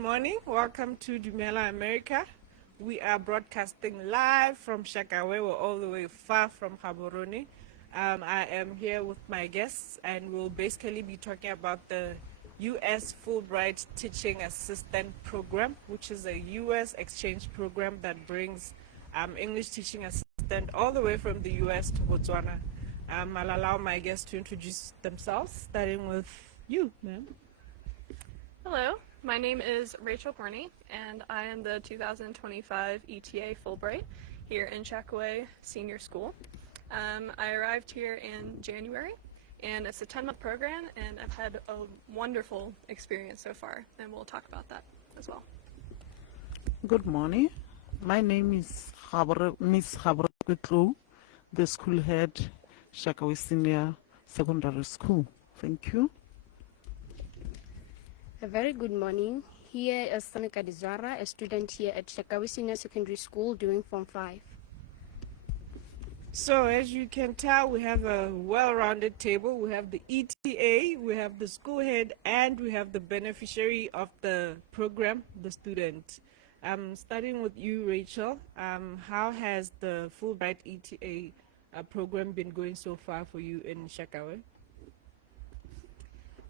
morning. Welcome to Dumela, America. We are broadcasting live from Shakawe. We're all the way far from Gaborone. I am here with my guests, and we'll basically be talking about the U.S. Fulbright Teaching Assistant Program, which is a U.S. exchange program that brings English teaching assistant all the way from the U.S. to Botswana. I'll allow my guests to introduce themselves, starting with you, ma'am. Hello, my name is Rachel Corney, and I am the 2025 ETA Fulbright here in Shakawe Senior School. I arrived here in January, and it's a 10-month program, and I've had a wonderful experience so far, and we'll talk about that as well. Good morning. My name is Miss Gaborone, the school head, Shakawe Senior Secondary School. Thank you. A very good morning. Here is Sanika Dizara, a student here at Shakawe Senior Secondary School doing Form 5. So as you can tell, we have a well-rounded table. We have the ETA, we have the school head, and we have the beneficiary of the program, the student. Starting with you, Rachel, how has the Fulbright ETA program been going so far for you in Shakawe?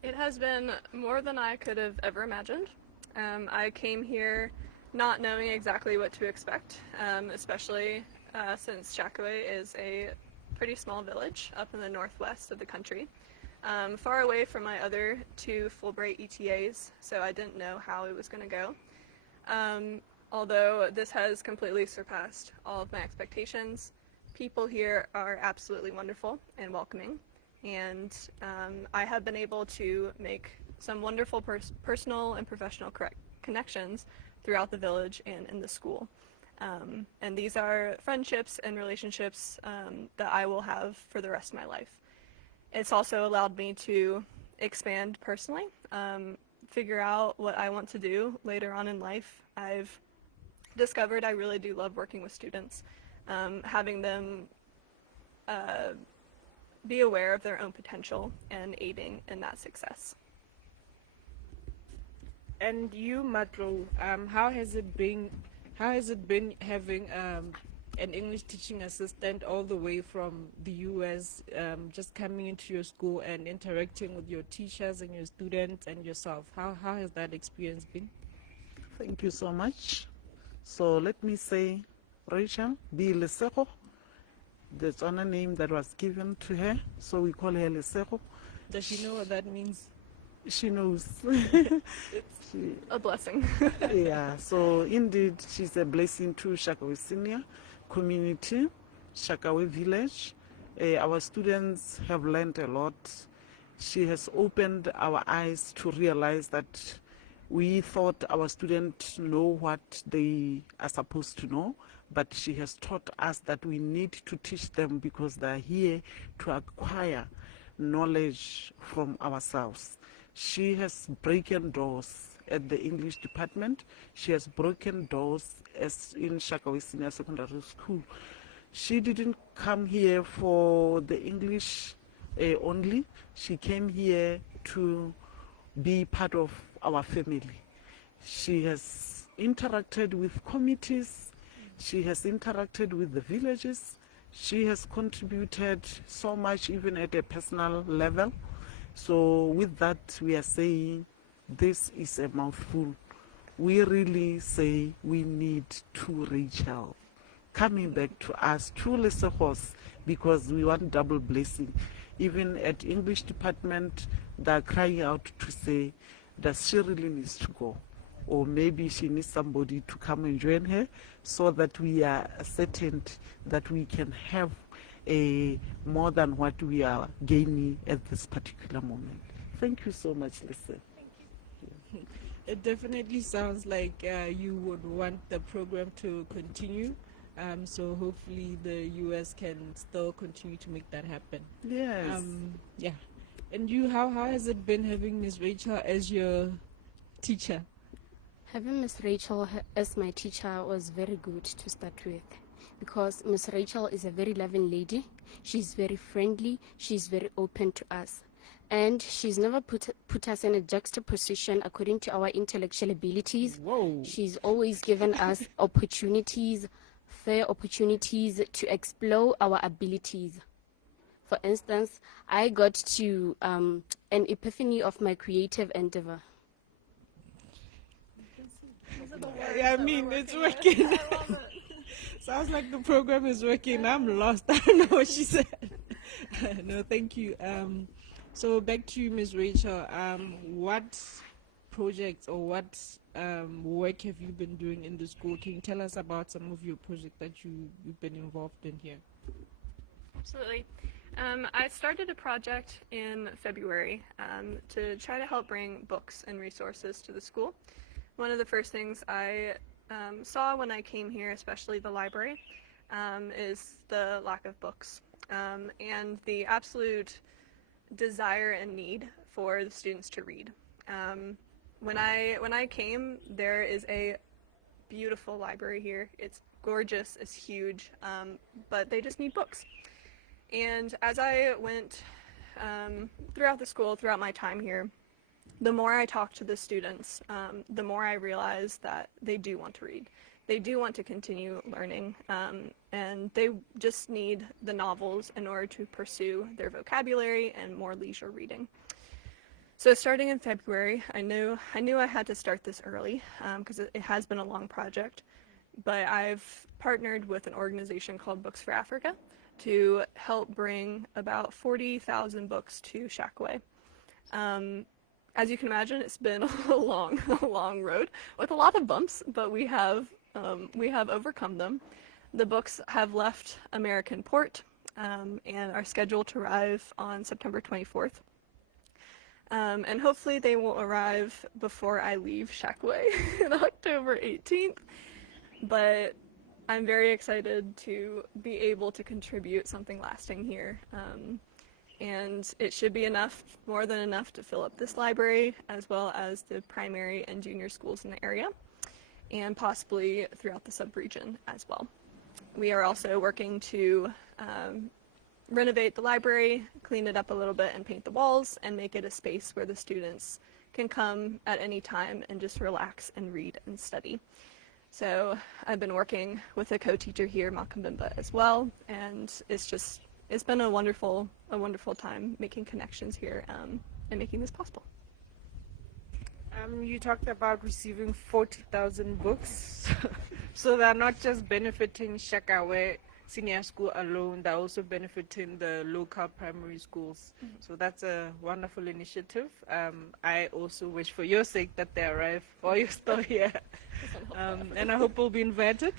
It has been more than I could have ever imagined. I came here not knowing exactly what to expect, especially since Shakawe is a pretty small village up in the northwest of the country, far away from my other two Fulbright ETAs, so I didn't know how it was going to go. Although this has completely surpassed all of my expectations. People here are absolutely wonderful and welcoming, and I have been able to make some wonderful personal and professional connections throughout the village and in the school. And these are friendships and relationships that I will have for the rest of my life. It's also allowed me to expand personally, figure out what I want to do later on in life. I've discovered I really do love working with students, having them be aware of their own potential and aiding in that success. And you, Matlo, how has it been having an English teaching assistant all the way from the US, just coming into your school and interacting with your teachers and your students and yourself? How has that experience been? Thank you so much. So let me say, Rachel B. Lesego, that's on a name that was given to her, so we call her Lesego. Does she know what that means? She knows. It's a blessing. Yeah, so indeed, she's a blessing to Shakawe Senior community, Shakawe village. Our students have learned a lot. She has opened our eyes to realize that we thought our students know what they are supposed to know, but she has taught us that we need to teach them because they are here to acquire knowledge from ourselves. She has broken doors at the English department. She has broken doors as in Shakawe Senior Secondary School. She didn't come here for the English only. She came here to be part of our family. She has interacted with committees. She has interacted with the villages. She has contributed so much, even at a personal level. So with that, we are saying this is a mouthful. We really say we need two Rachel coming back to us, two Lesegos, because we want double blessing. Even at English department, they're crying out to say, does she really needs to go? Or maybe she needs somebody to come and join her, so that we are certain that we can have more than what we are gaining at this particular moment. Thank you so much, Lisa. It definitely sounds like you would want the program to continue. So hopefully the US can still continue to make that happen. Yes. Yeah. And you, how has it been having Miss Rachel as your teacher? Having Miss Rachel as my teacher was very good to start with, because Miss Rachel is a very loving lady. She's very friendly. She's very open to us. and she's never put us in a juxtaposition according to our intellectual abilities. Whoa. She's always given us opportunities, fair opportunities to explore our abilities. For instance, I got to an epiphany of my creative endeavor. I mean, it's working. Sounds like the program is working. I'm lost. I don't know what she said. No, thank you. So back to you, Ms. Rachel. What projects or what work have you been doing in the school? Can you tell us about some of your projects that you've been involved in here? Absolutely. I started a project in February to try to help bring books and resources to the school. One of the first things I saw when I came here, especially the library, is the lack of books and the absolute desire and need for the students to read. When I came, there is a beautiful library here. It's gorgeous, it's huge, but they just need books. And as I went throughout the school, throughout my time here, the more I talked to the students, the more I realized that they do want to read. They do want to continue learning, and they just need the novels in order to pursue their vocabulary and more leisure reading. So starting in February, I knew I had to start this early because it has been a long project, but I've partnered with an organization called Books for Africa to help bring about 40,000 books to Shakawe. As you can imagine, it's been a long road with a lot of bumps, but we have overcome them. The books have left American port and are scheduled to arrive on September 24th. And hopefully they will arrive before I leave Shakawe on October 18th. But I'm very excited to be able to contribute something lasting here. And it should be enough, more than enough, to fill up this library, as well as the primary and junior schools in the area, and possibly throughout the sub-region as well. We are also working to renovate the library, clean it up a little bit, and paint the walls, and make it a space where the students can come at any time and just relax and read and study. So I've been working with a co-teacher here, Makambimba, as well, and it's been a wonderful time making connections here and making this possible. You talked about receiving 40,000 books. So they're not just benefiting Shakawe Senior School alone, they're also benefiting the local primary schools. Mm-hmm. So that's a wonderful initiative. I also wish for your sake that they arrive while you're still here. And I hope we'll be invited.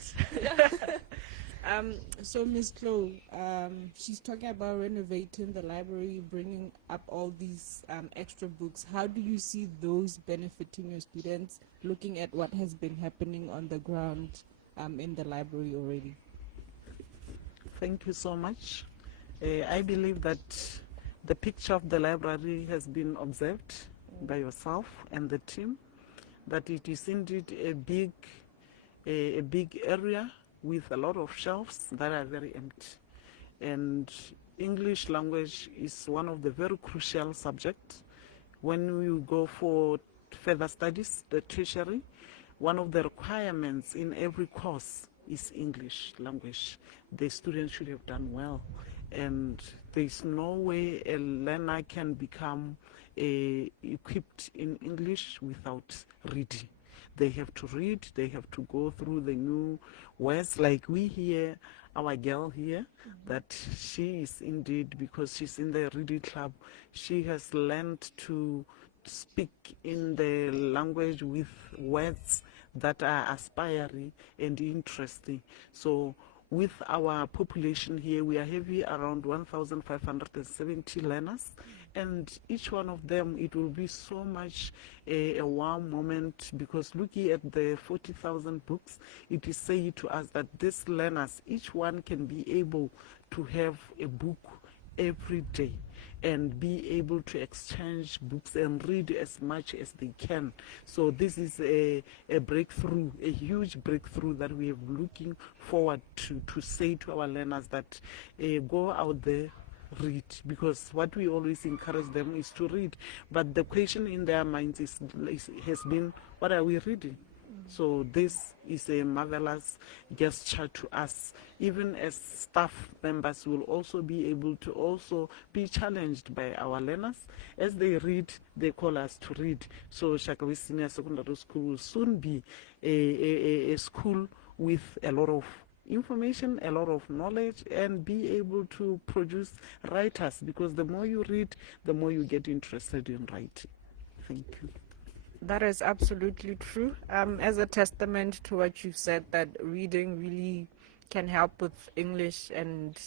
So Ms. Chloe, she's talking about renovating the library, bringing up all these extra books. How do you see those benefiting your students, looking at what has been happening on the ground in the library already? Thank you so much. I believe that the picture of the library has been observed by yourself and the team, that it is indeed a big area with a lot of shelves that are very empty. And English language is one of the very crucial subjects. When we go for further studies, the tertiary, one of the requirements in every course is English language. The students should have done well. And there's no way a learner can become equipped in English without reading. They have to read, they have to go through the new words, like we hear our girl here, that she is indeed, because she's in the reading club, she has learned to speak in the language with words that are aspiring and interesting. So with our population here, we are having around 1,570 learners, and each one of them, it will be so much a warm moment, because looking at the 40,000 books, it is said to us that these learners, each one can be able to have a book every day and be able to exchange books and read as much as they can. So this is a breakthrough, a huge breakthrough that we are looking forward to say to our learners that go out there, read, because what we always encourage them is to read, but the question in their minds has been, what are we reading? So this is a marvelous gesture to us. Even as staff members will also be able to also be challenged by our learners. As they read, they call us to read. So Shakawe Senior Secondary School will soon be a school with a lot of information, a lot of knowledge, and be able to produce writers, because the more you read, the more you get interested in writing. Thank you. That is absolutely true. As a testament to what you said, that reading really can help with English and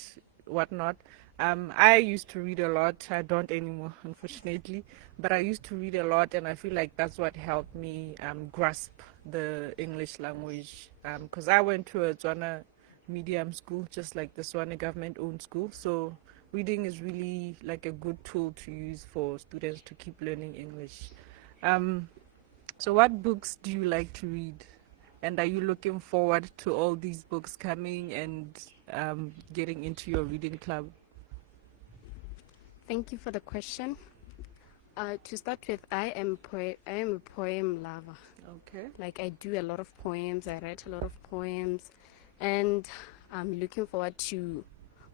whatnot. I used to read a lot. I don't anymore, unfortunately, but I used to read a lot, and I feel like that's what helped me grasp the English language. Because I went to a Botswana medium school, just like the Botswana government-owned school. So reading is really like a good tool to use for students to keep learning English. So what books do you like to read? And are you looking forward to all these books coming and getting into your reading club? Thank you for the question. To start with, I am a poem lover. Okay. Like, I do a lot of poems, I write a lot of poems, and I'm looking forward to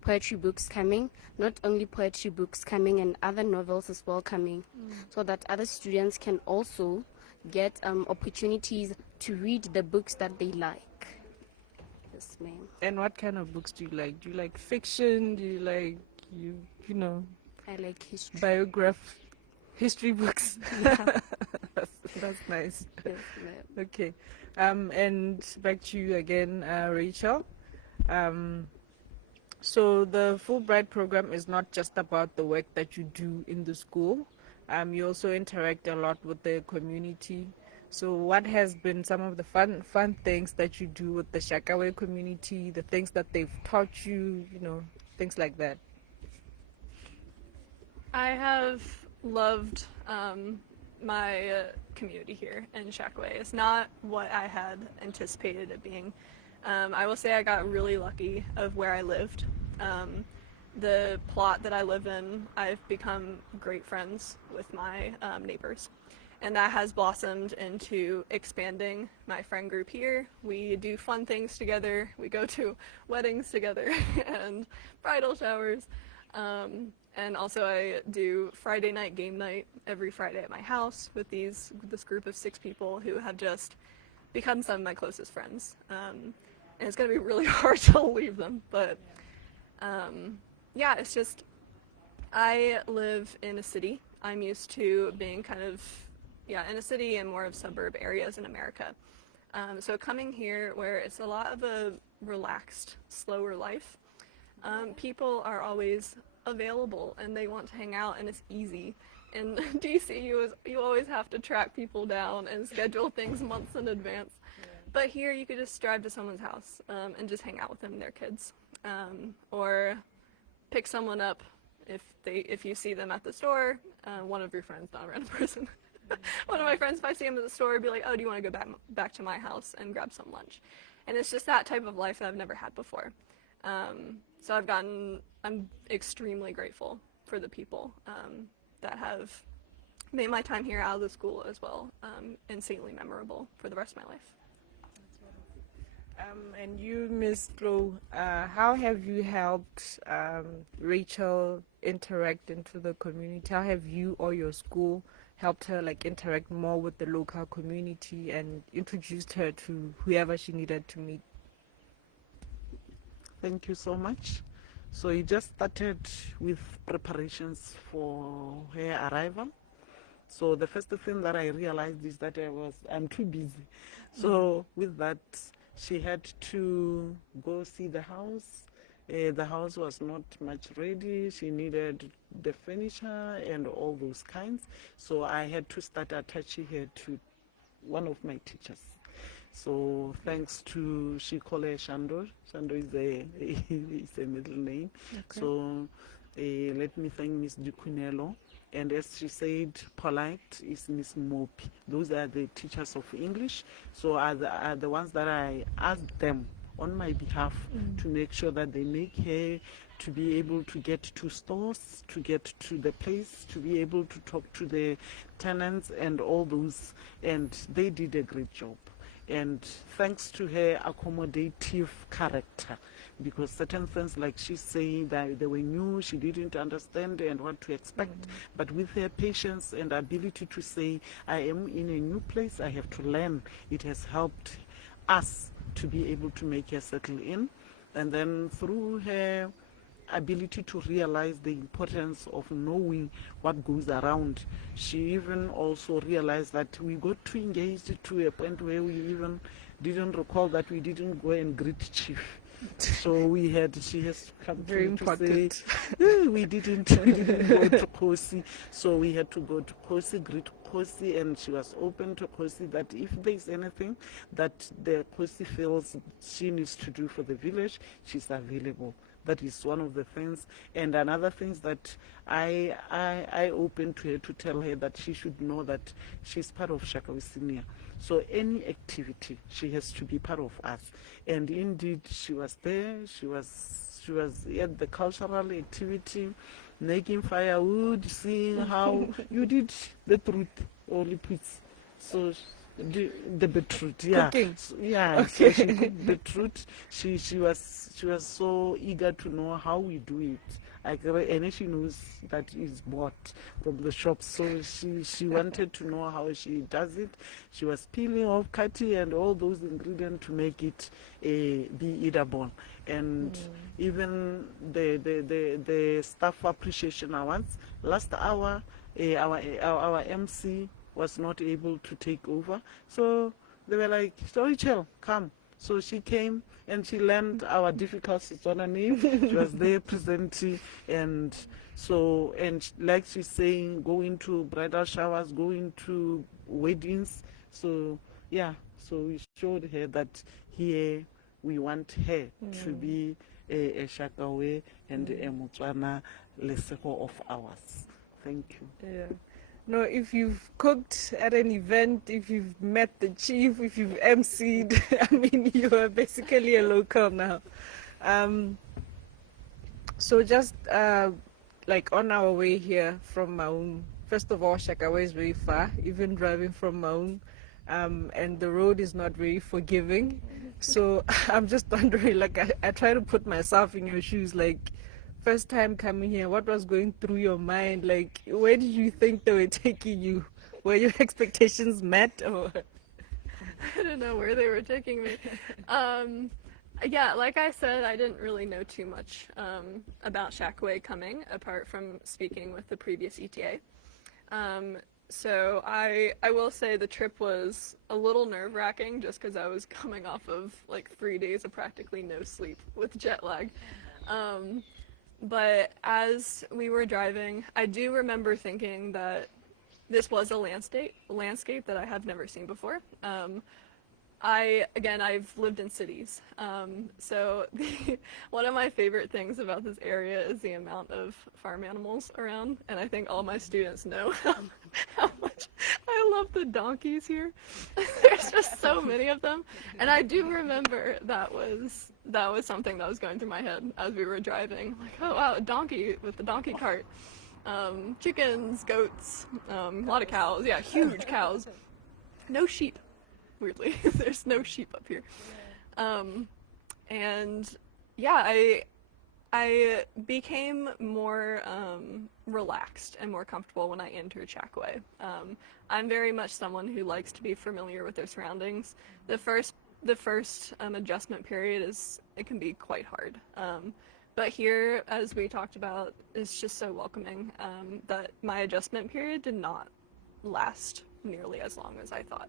poetry books coming, not only poetry books coming, and other novels as well coming, so that other students can also get opportunities to read the books that they like. Yes, ma'am. And what kind of books do you like? Do you like fiction? Do you like, you know, I like history. history books? Yeah. That's nice. Yes, ma'am. Okay. And back to you again, Rachel. So the Fulbright program is not just about the work that you do in the school. You also interact a lot with the community. So what has been some of the fun things that you do with the Shakawe community, the things that they've taught you, things like that? I have loved my community here in Shakawe. It's not what I had anticipated it being. I will say I got really lucky of where I lived. The plot that I live in, I've become great friends with my neighbors. And that has blossomed into expanding my friend group here. We do fun things together. We go to weddings together and bridal showers. And also I do Friday night game night every Friday at my house with this group of 6 people who have just become some of my closest friends. And it's going to be really hard to leave them, but yeah, it's just, I live in a city. I'm used to being kind of, in a city and more of suburb areas in America. So coming here where it's a lot of a relaxed, slower life, people are always available and they want to hang out and it's easy. In DC, you always have to track people down and schedule things months in advance. But here you could just drive to someone's house and just hang out with them and their kids. Or pick someone up if you see them at the store, one of your friends, not a random person. One of my friends, if I see him at the store, be like, oh, do you want to go back to my house and grab some lunch? And it's just that type of life that I've never had before. So I'm extremely grateful for the people that have made my time here out of the school as well insanely memorable for the rest of my life. And you, Ms. Flo, how have you helped Rachel interact into the community? How have you or your school helped her interact more with the local community and introduced her to whoever she needed to meet? Thank you so much. So it just started with preparations for her arrival. So the first thing that I realized is that I'm too busy. So with that, she had to go see the house. The house was not much ready. She needed the furniture and all those kinds. So I had to start attaching her to one of my teachers. So thanks to, she called her Shando. Shando is a middle name. Okay. So let me thank Miss Dukunelo. And as she said, polite is Miss Mopi. Those are the teachers of English. So are the ones that I asked them on my behalf to make sure that they make her to be able to get to stores, to get to the place, to be able to talk to the tenants and all those. And they did a great job. And thanks to her accommodative character, because certain things, like she's saying, that they were new, she didn't understand and what to expect. But with her patience and ability to say, I am in a new place, I have to learn, it has helped us to be able to make her settle in. And then through her ability to realize the importance of knowing what goes around, she even also realized that we got too engaged to a point where we even didn't recall that we didn't go and greet chief. So she has come Very to important. say, we didn't go to Kosi. So we had to go to Kosi, greet Kosi, and she was open to Kosi that if there's anything that the Kosi feels she needs to do for the village, she's available. That is one of the things. And another thing is that I opened to her to tell her that she should know that she's part of Shakawe Senior. So any activity, she has to be part of us. And indeed, she was there. She was at the cultural activity, making firewood, seeing how you did the truth, only puts. So the beetroot, yeah. Cooking. So, yeah, Okay. so she cooked beetroot. She was so eager to know how we do it. And she knows that it's bought from the shop, so she wanted to know how she does it. She was peeling off kati and all those ingredients to make it be eatable. And even the staff appreciation awards, last hour, our MC was not able to take over, so they were like, so Rachel, come. So she came and she learned our difficult Setswana name. She was there presenting, and like she's saying, going to bridal showers, going to weddings. So yeah, so we showed her that here we want her to be a Shakawe and a Botswana lesego of ours. Thank you. Yeah. No, if you've cooked at an event, if you've met the chief, if you've emceed, I mean, you are basically a local now. So just like on our way here from Maung, first of all, Shakawe is very far, even driving from Maung, and the road is not very forgiving. So I'm just wondering, like, I try to put myself in your shoes, like, first time coming here, what was going through your mind? Like, where did you think they were taking you? Were your expectations met, or? I don't know where they were taking me. Yeah, like I said, I didn't really know too much about Shakawe coming, apart from speaking with the previous ETA. So I will say the trip was a little nerve-wracking just because I was coming off of like 3 days of practically no sleep with jet lag. But as we were driving, I do remember thinking that this was a landscape that I have never seen before. I've lived in cities, so one of my favorite things about this area is the amount of farm animals around, and I think all my students know how much I love the donkeys here. There's just so many of them, and I do remember that was something that was going through my head as we were driving. Like, oh wow, a donkey with the donkey cart, chickens, goats, a lot of cows. Yeah, huge cows. No sheep. Weirdly, there's no sheep up here. And yeah, I became more relaxed and more comfortable when I entered Shakawe. I'm very much someone who likes to be familiar with their surroundings. The first adjustment period it can be quite hard. But here, as we talked about, it's just so welcoming that my adjustment period did not last nearly as long as I thought.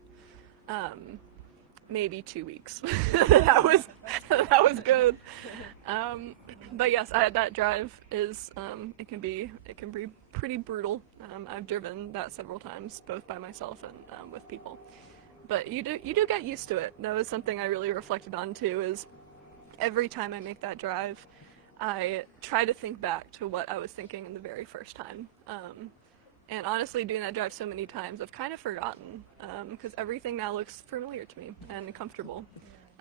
Maybe 2 weeks. that was good. But yes, that drive is it can be pretty brutal. I've driven that several times, both by myself and with people. But you do get used to it. That was something I really reflected on too. Is every time I make that drive, I try to think back to what I was thinking in the very first time. And honestly, doing that drive so many times, I've kind of forgotten, because everything now looks familiar to me and comfortable.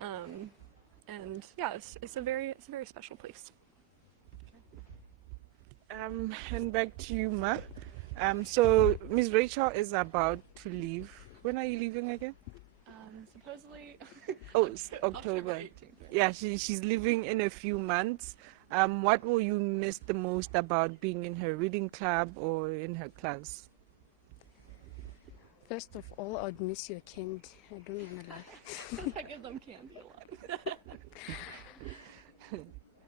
And yeah, it's a very special place. And back to you, Ma. So Miss Rachel is about to leave. When are you leaving again? Supposedly Oh, it's October. 18th. Yeah, she's leaving in a few months. What will you miss the most about being in her reading club or in her class? First of all, I'd miss your candy. I don't want to lie. I give them candy a lot.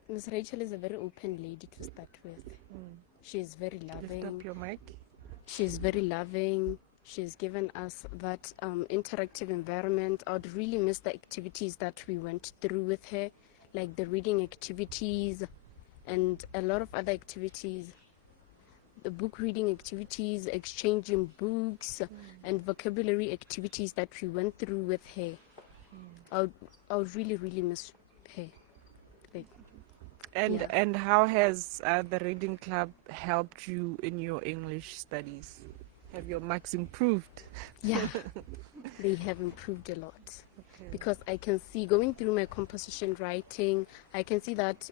Miss Rachel is a very open lady to start with. She is very Lift loving. up your mic. She's very loving. She's given us that interactive environment. I would really miss the activities that we went through with her, like the reading activities and a lot of other activities. The book reading activities, exchanging books, and vocabulary activities that we went through with her. I would really, really miss her. Yeah. And how has the reading club helped you in your English studies? Have your marks improved? Yeah, they have improved a lot. Okay. Because I can see, going through my composition writing, I can see that,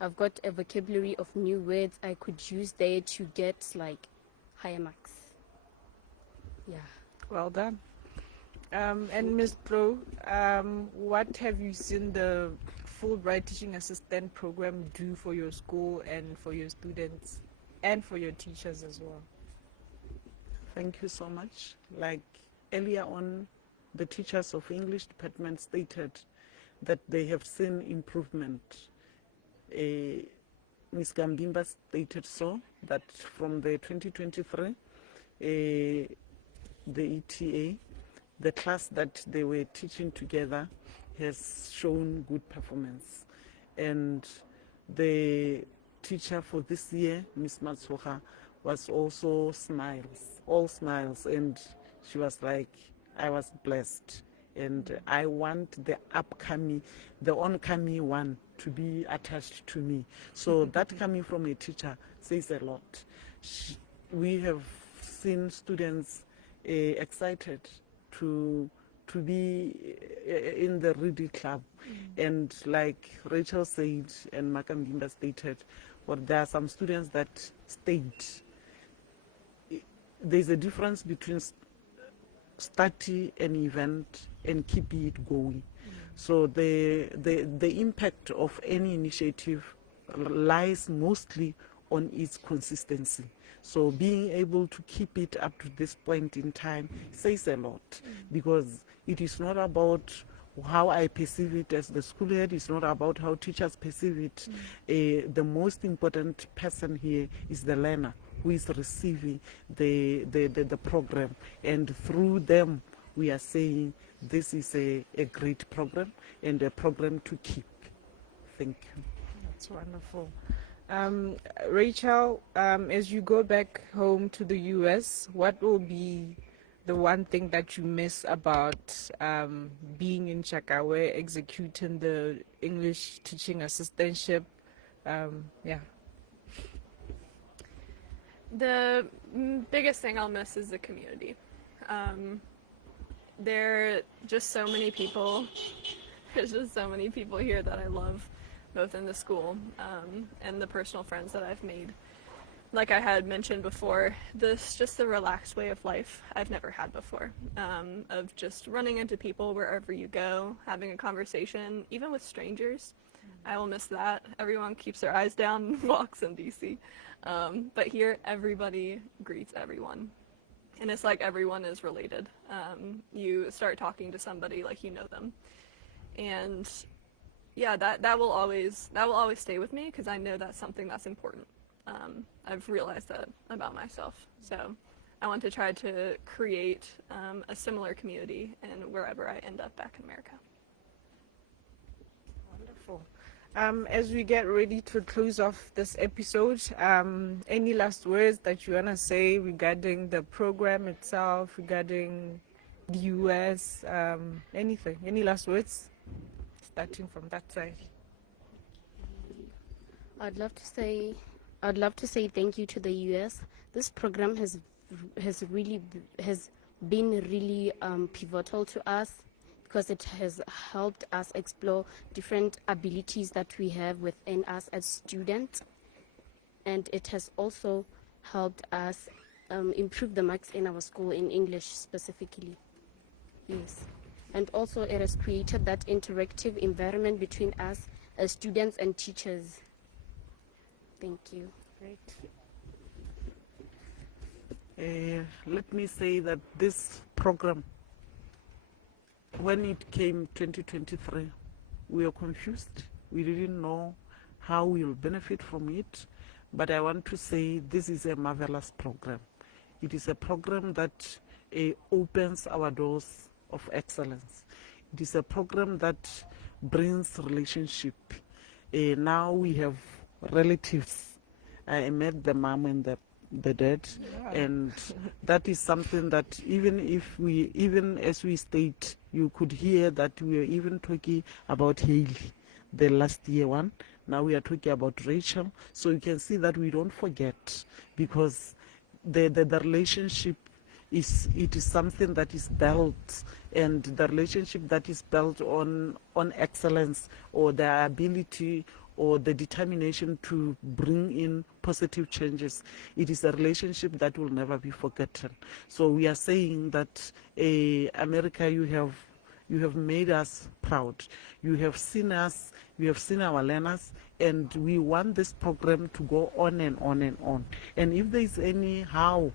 I've got a vocabulary of new words I could use there to get like higher marks. Yeah. Well done. And Ms. Pro, what have you seen the Fulbright Teaching Assistant program do for your school and for your students and for your teachers as well? Thank you so much. Like earlier on, the teachers of English department stated that they have seen improvement. Ms. Gambimba stated so, that from the 2023, the ETA, the class that they were teaching together has shown good performance. And the teacher for this year, Ms. Matsoha, was also all smiles, and she was like, I was blessed. And I want the oncoming one to be attached to me. So that coming from a teacher says a lot. We have seen students excited to be in the reading club. And like Rachel said and Makambimba stated, well, there are some students that stayed. There's a difference between starting an event and keeping it going. So the impact of any initiative lies mostly on its consistency. So being able to keep it up to this point in time says a lot, because it is not about how I perceive it as the school head, it's not about how teachers perceive it. The most important person here is the learner who is receiving the program, and through them we are saying this is a great program and a program to keep. Thank you. That's wonderful. Rachel, as you go back home to the US, what will be the one thing that you miss about being in Shakawe, executing the English teaching assistantship? Yeah. The biggest thing I'll miss is the community. There are just so many people. There's just so many people here that I love, both in the school and the personal friends that I've made. Like I had mentioned before, just the relaxed way of life I've never had before, of just running into people wherever you go, having a conversation, even with strangers. I will miss that. Everyone keeps their eyes down and walks in DC. But here, everybody greets everyone. And it's like everyone is related. You start talking to somebody like you know them. And yeah, that will always stay with me, because I know that's something that's important. I've realized that about myself. So I want to try to create a similar community in wherever I end up back in America. Wonderful. As we get ready to close off this episode, any last words that you want to say regarding the program itself, regarding the US, anything? Any last words? Starting from that side. I'd love to say thank you to the US. This program has been really pivotal to us, because it has helped us explore different abilities that we have within us as students. and it has also helped us improve the marks in our school in English specifically. Yes. And also it has created that interactive environment between us as students and teachers. Thank you. Great. Let me say that this program, when it came 2023, we were confused. We didn't know how we will benefit from it. But I want to say this is a marvelous program. It is a program that opens our doors of excellence. It is a program that brings relationship. Now we have relatives. I met the mom and the dad, and that is something that even as we state, you could hear that we are even talking about Haley, the last year one. Now we are talking about Rachel. So you can see that we don't forget, because the relationship is something that is built, and the relationship that is built on excellence, or the ability or the determination to bring in positive changes. It is a relationship that will never be forgotten. So we are saying that America, you have made us proud. You have seen us, you have seen our learners, and we want this program to go on and on and on. And if there is any how,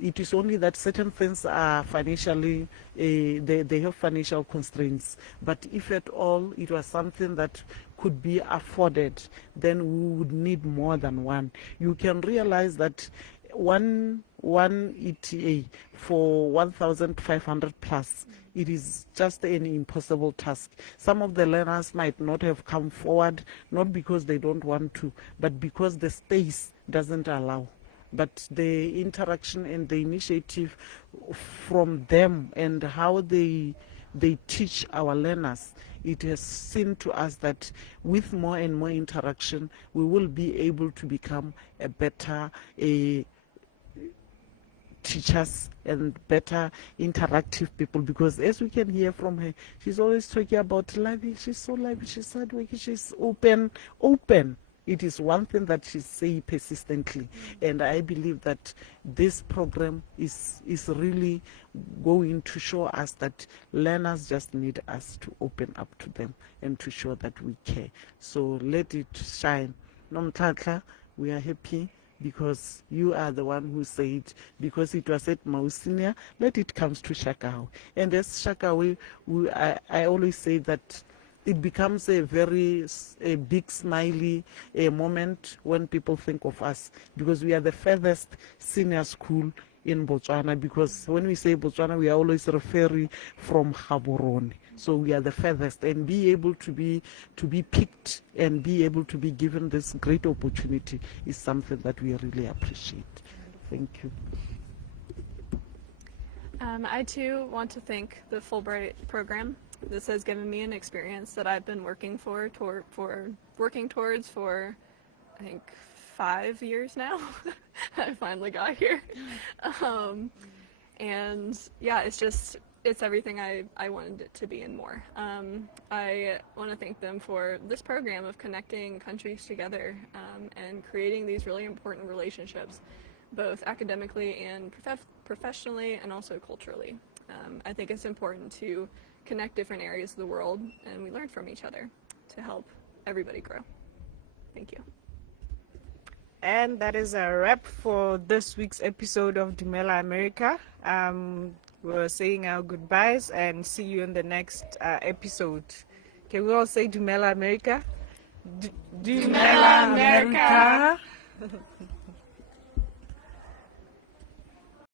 it is only that certain things are financially, they have financial constraints. But if at all it was something that could be afforded, then we would need more than one. You can realize that one ETA for 1,500 plus, it is just an impossible task. Some of the learners might not have come forward, not because they don't want to, but because the space doesn't allow. But the interaction and the initiative from them and how they teach our learners, it has seen to us that with more and more interaction, we will be able to become a better teachers and better interactive people. Because as we can hear from her, she's always talking about lively. She's so lively, she's hardworking, she's open. It is one thing that she say persistently, and I believe that this program is really going to show us that learners just need us to open up to them and to show that we care. So let it shine. Nomtlatla, we are happy because you are the one who said, because it was at Mausinia, let it come to Shakawe. And as Shakawe, I always say that it becomes a big smiley moment when people think of us, because we are the furthest senior school in Botswana. Because when we say Botswana, we are always referring from Gaborone. So we are the furthest, and be able to be picked and be able to be given this great opportunity is something that we really appreciate. Thank you. I too want to thank the Fulbright program. This has given me an experience that I've been working towards for I think 5 years now. I finally got here. And yeah, it's everything I wanted it to be and more. I want to thank them for this program of connecting countries together and creating these really important relationships, both academically and professionally, and also culturally. I think it's important to connect different areas of the world, and we learn from each other to help everybody grow. Thank you. And that is a wrap for this week's episode of Dumela America. We're saying our goodbyes and see you in the next episode. Can we all say Dumela America? Dumela America!